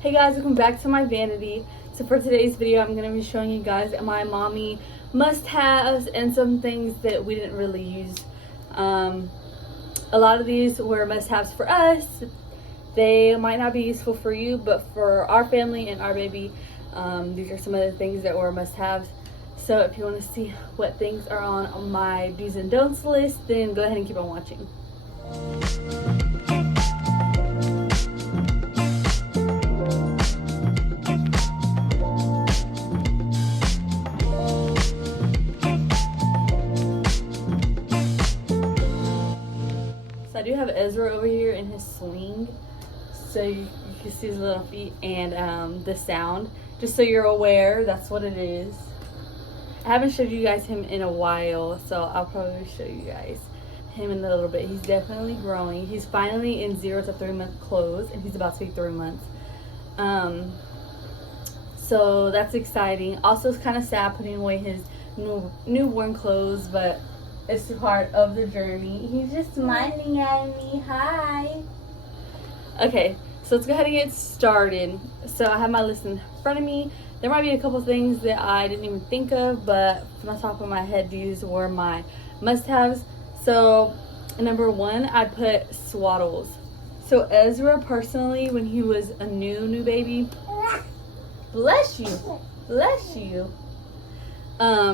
Hey guys, welcome back to my vanity. So for today's video, I'm going to be showing you guys my mommy must-haves and some things that we didn't really use. A lot of these were must-haves for us. They might not be useful for you, but for our family and our baby, these are some of the things that were must-haves. So if you want to see what things are on my do's and don'ts list, then go ahead and keep on watching. I do have Ezra over here in his swing, so you can see his little feet and the sound. Just so you're aware, that's what it is. I haven't showed you guys him in a while, so I'll probably show you guys him in a little bit. He's definitely growing. He's finally in 0 to 3 month clothes, and he's about to be 3 months. So that's exciting. Also, it's kind of sad putting away his newborn clothes, but it's part of the journey. He's just smiling at me. Hi. Okay, so let's go ahead and get started. So I have my list in front of me. There might be a couple things that I didn't even think of, but from the top of my head, these were my must-haves. So number one, I put swaddles. So Ezra, personally, when he was a new baby, bless you,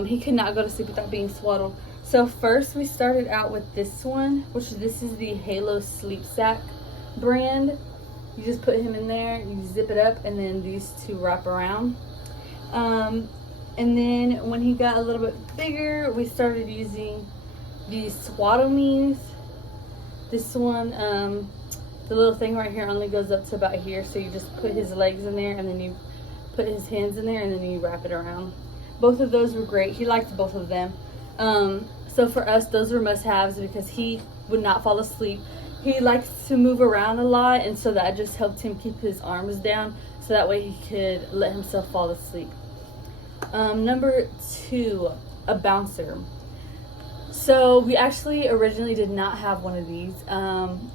he could not go to sleep without being swaddled. So first we started out with this one, which this is the Halo Sleep Sack brand. You just put him in there, you zip it up, and then these two wrap around. And then when he got a little bit bigger, we started using these Swaddle Me's. This one, the little thing right here only goes up to about here, so you just put his legs in there, and then you put his hands in there, and then you wrap it around. Both of those were great. He liked both of them. So for us, those were must-haves because he would not fall asleep. He likes to move around a lot, and so that just helped him keep his arms down, so that way he could let himself fall asleep. Number two, a bouncer. So we actually originally did not have one of these.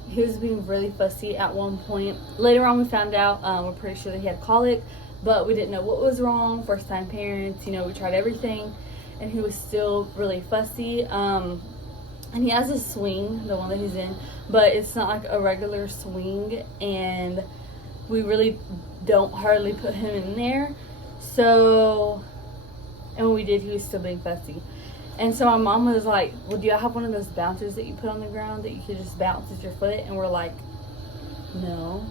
He was being really fussy at one point. Later on we found out, we're pretty sure that he had colic, but we didn't know what was wrong. First time parents, we tried everything, and he was still really fussy. And he has a swing, the one that he's in, but it's not like a regular swing, and we really don't hardly put him in there. So, and when we did, he was still being fussy. And so my mom was like, well, do you have one of those bouncers that you put on the ground that you could just bounce with your foot? And we're like, no.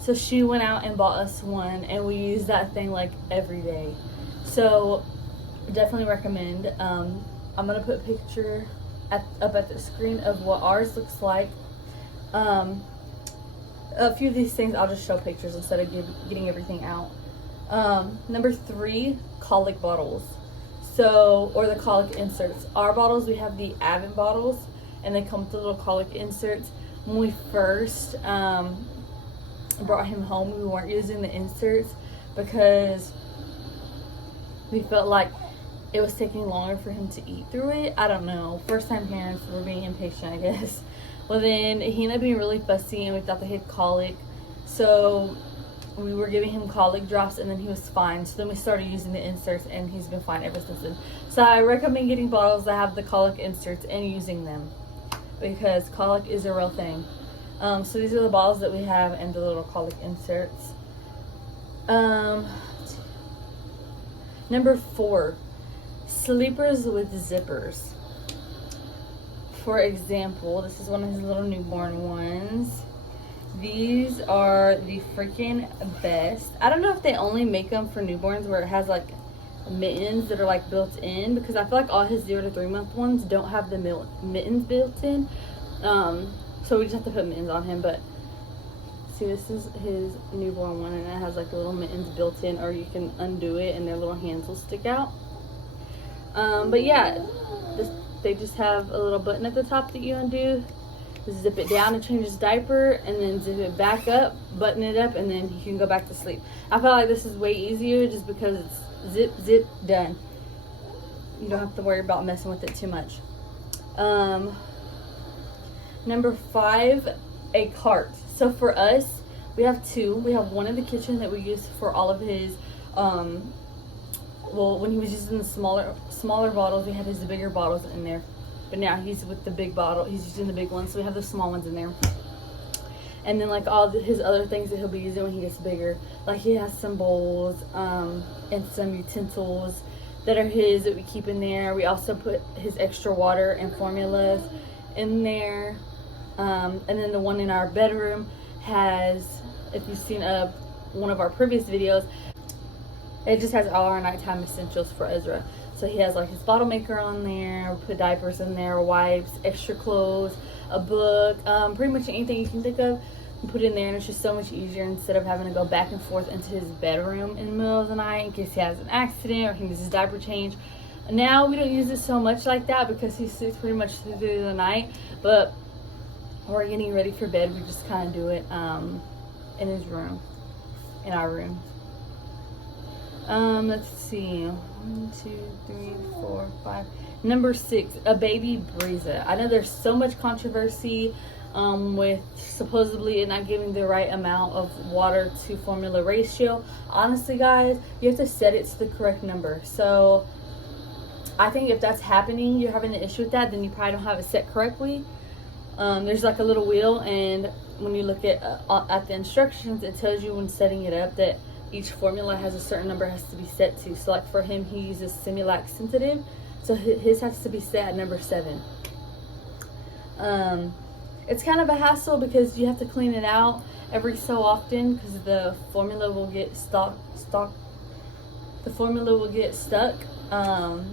So she went out and bought us one, and we use that thing like every day. So definitely recommend. I'm gonna put a picture up at the screen of what ours looks like. A few of these things I'll just show pictures instead of getting everything out. Number three, colic bottles. So, or the colic inserts. Our bottles, we have the Avent bottles, and they come with the little colic inserts. When we first brought him home, we weren't using the inserts because we felt like it was taking longer for him to eat through it. I don't know. First time parents were being impatient, I guess. Well, then he ended up being really fussy, and we thought that he had colic. So we were giving him colic drops, and then he was fine. So then we started using the inserts, and he's been fine ever since then. So I recommend getting bottles that have the colic inserts and using them, because colic is a real thing. So these are the bottles that we have and the little colic inserts. Number four, sleepers with zippers. For example, this is one of his little newborn ones. These are the freaking best. I don't know if they only make them for newborns where it has like mittens that are like built in, because I feel like all his 0 to 3 month ones don't have the mittens built in. So we just have to put mittens on him. But see, this is his newborn one, and it has like the little mittens built in, or you can undo it and their little hands will stick out. But yeah, they just have a little button at the top that you undo, zip it down to change his diaper, and then zip it back up, button it up, and then he can go back to sleep. I feel like this is way easier just because it's zip, zip, done. You don't have to worry about messing with it too much. Number 5, a cart. So for us, We have two. We have one in the kitchen that we use for all of his, well, when he was using the smaller bottles, we had his bigger bottles in there. But now he's with the big bottle. He's using the big ones, so we have the small ones in there. And then like all his other things that he'll be using when he gets bigger. Like he has some bowls and some utensils that are his that we keep in there. We also put his extra water and formulas in there. And then the one in our bedroom has, if you've seen one of our previous videos, it just has all our nighttime essentials for Ezra. So he has like his bottle maker on there, we put diapers in there, wipes, extra clothes, a book, pretty much anything you can think of, you put in there, and it's just so much easier instead of having to go back and forth into his bedroom in the middle of the night in case he has an accident or he needs his diaper change. Now we don't use it so much like that because he sleeps pretty much through the night, but when we're getting ready for bed, we just kind of do it in his room, in our room. Let's see. 1, 2, 3, 4, 5. Number 6, a baby Breeza. I know there's so much controversy with supposedly it not giving the right amount of water to formula ratio. Honestly, guys, you have to set it to the correct number. So I think if that's happening, you're having an issue with that, then you probably don't have it set correctly. There's like a little wheel, and when you look at the instructions, it tells you when setting it up that each formula has a certain number it has to be set to. So like for him, he uses Similac Sensitive, so his has to be set at number 7. It's kind of a hassle because you have to clean it out every so often because the formula will get stuck. The formula will get stuck. But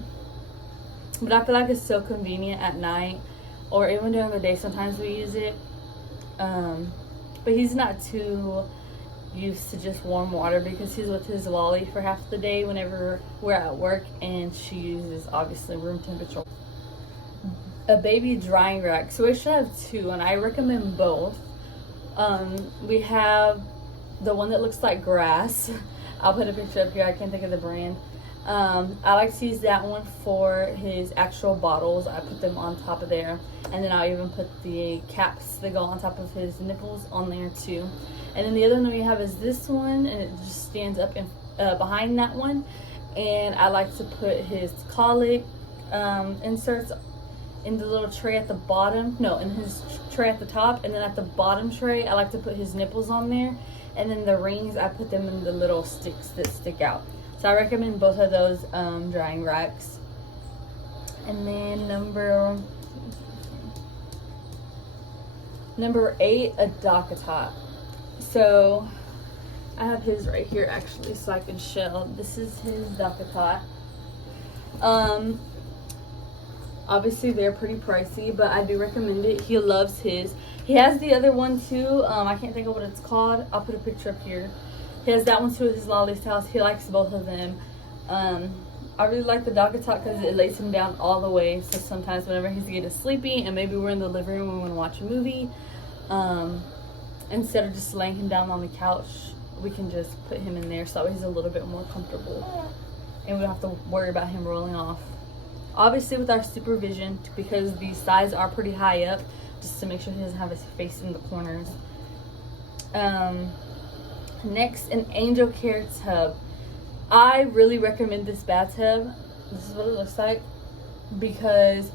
I feel like it's so convenient at night or even during the day. Sometimes we use it. But he's not too used to just warm water because he's with his Lolly for half the day whenever we're at work, and she uses obviously room temperature. A baby drying rack. So we should have 2, and I recommend both. We have the one that looks like grass. I'll put a picture up here. I can't think of the brand. I like to use that one for his actual bottles. I put them on top of there, and then I'll even put the caps that go on top of his nipples on there too. And then the other one we have is this one, and it just stands up in, behind that one. And I like to put his colic inserts in the little tray at the bottom. No, in his tray at the top, and then at the bottom tray, I like to put his nipples on there. And then the rings, I put them in the little sticks that stick out. So I recommend both of those drying racks. And then number 8, a DockATot. So I have his right here actually, so I can show. This is his DockATot. Obviously they're pretty pricey, but I do recommend it. He loves his. He has the other one too. I can't think of what it's called. I'll put a picture up here. He has that one too at his Lolly's house. He likes both of them. I really like the DockATot because it lays him down all the way. So sometimes whenever he's getting sleepy and maybe we're in the living room and we want to watch a movie, instead of just laying him down on the couch, we can just put him in there so that way he's a little bit more comfortable. And we don't have to worry about him rolling off. Obviously with our supervision, because these sides are pretty high up, just to make sure he doesn't have his face in the corners. Next, an Angel Care tub. I really recommend this bathtub. This is what it looks like because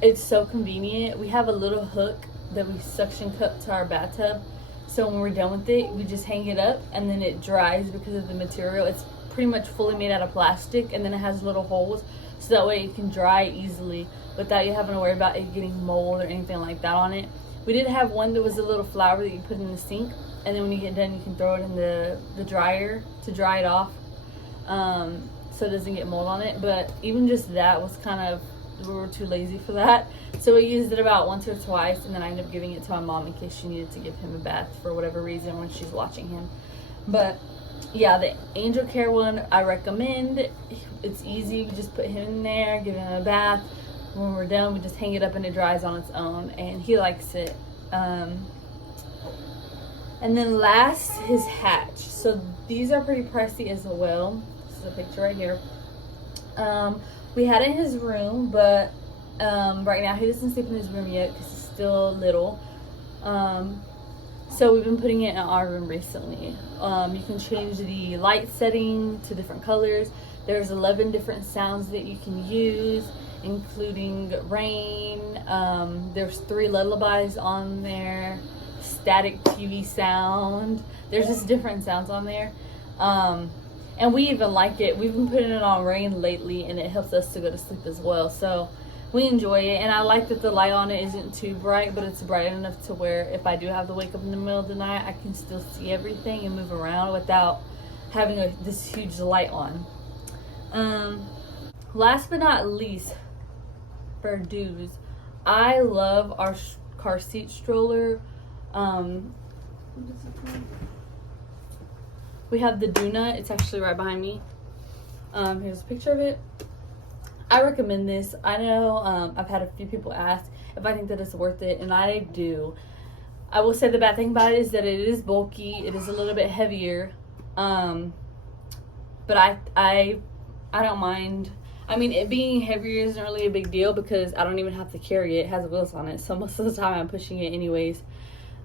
it's so convenient. We have a little hook that we suction cup to our bathtub, so when we're done with it, we just hang it up and then it dries because of the material. It's pretty much fully made out of plastic, and then it has little holes so that way it can dry easily without you having to worry about it getting mold or anything like that on it. We did have one that was a little flower that you put in the sink, and then when you get done you can throw it in the dryer to dry it off, so it doesn't get mold on it. But even just that was kind of, we were too lazy for that, so we used it about once or twice, and then I ended up giving it to my mom in case she needed to give him a bath for whatever reason when she's watching him. But yeah, the Angel Care one I recommend. It's easy. We just put him in there, give him a bath. When we're done, we just hang it up and it dries on its own, and he likes it. And then last, his hatch. So these are pretty pricey as well. This is a picture right here. We had it in his room, but right now he doesn't sleep in his room yet because he's still little. So we've been putting it in our room recently. You can change the light setting to different colors. There's 11 different sounds that you can use, including rain. There's 3 lullabies on there, static TV sound. There's just different sounds on there. And we even like it. We've been putting it on rain lately, and it helps us to go to sleep as well. So we enjoy it, and I like that the light on it isn't too bright, but it's bright enough to where if I do have to wake up in the middle of the night, I can still see everything and move around without having this huge light on. Last but not least, for do's, I love our car seat stroller. We have the Doona. It's actually right behind me. Here's a picture of it. I recommend this. I know I've had a few people ask if I think that it's worth it, and I do. I will say the bad thing about it is that it is bulky. It is a little bit heavier, but I don't mind. I mean, it being heavier isn't really a big deal because I don't even have to carry it. It has wheels on it, so most of the time I'm pushing it anyways.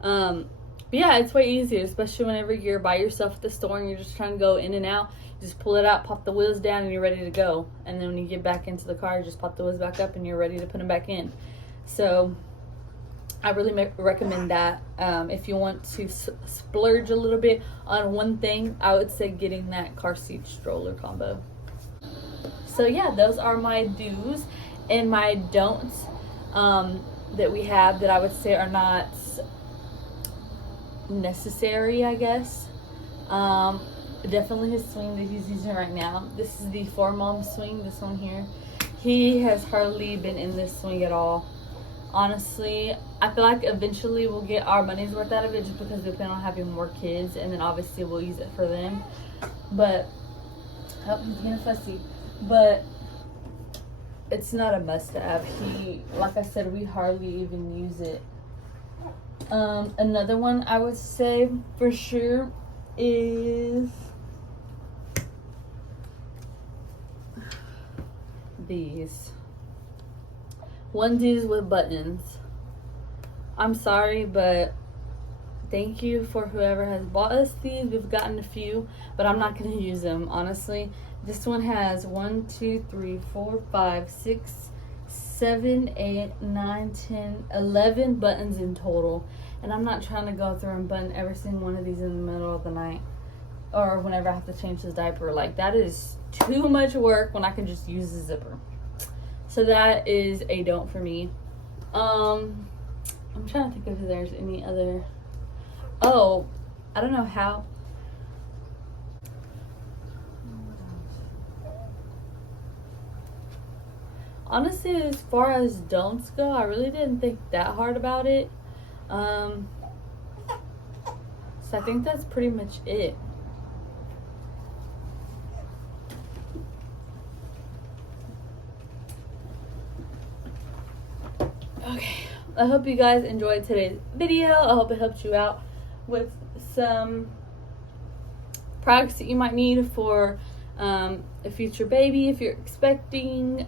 But yeah, it's way easier, especially whenever you're by yourself at the store and you're just trying to go in and out. You just pull it out, pop the wheels down, and you're ready to go. And then when you get back into the car, you just pop the wheels back up and you're ready to put them back in. So I really recommend that. If you want to splurge a little bit on one thing, I would say getting that car seat stroller combo. So yeah, those are my do's and my don'ts that we have that I would say are not necessary, I guess. Definitely his swing that he's using right now. This is the 4-mom swing, this one here. He has hardly been in this swing at all. Honestly, I feel like eventually we'll get our money's worth out of it just because we plan on having more kids, and then obviously we'll use it for them. But, oh, he's getting fussy. But it's not a must-have. Like I said, we hardly even use it. Another one I would say for sure is these onesies with buttons. I'm sorry, but thank you for whoever has bought us these. We've gotten a few, but I'm not going to use them, honestly. This one has 1, 2, 3, 4, 5, 6, 7, 8, 9, 10, 11 buttons in total. And I'm not trying to go through and button every single one of these in the middle of the night or whenever I have to change his diaper. Like, that is too much work when I can just use the zipper. So that is a don't for me. I'm trying to think if there's any other. Oh, I don't know how. Honestly, as far as don'ts go, I really didn't think that hard about it. So I think that's pretty much it. Okay, I hope you guys enjoyed today's video. I hope it helped you out with some products that you might need for a future baby if you're expecting.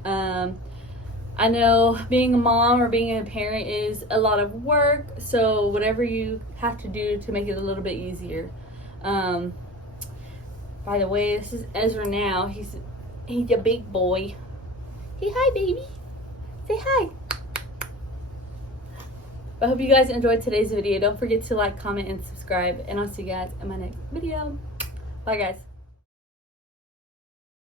I know being a mom or being a parent is a lot of work, so whatever you have to do to make it a little bit easier. By the way, this is Ezra now. He's a big boy. Say hi, baby. Say hi. I hope you guys enjoyed today's video. Don't forget to like, comment, and subscribe, and I'll see you guys in my next video. Bye, guys.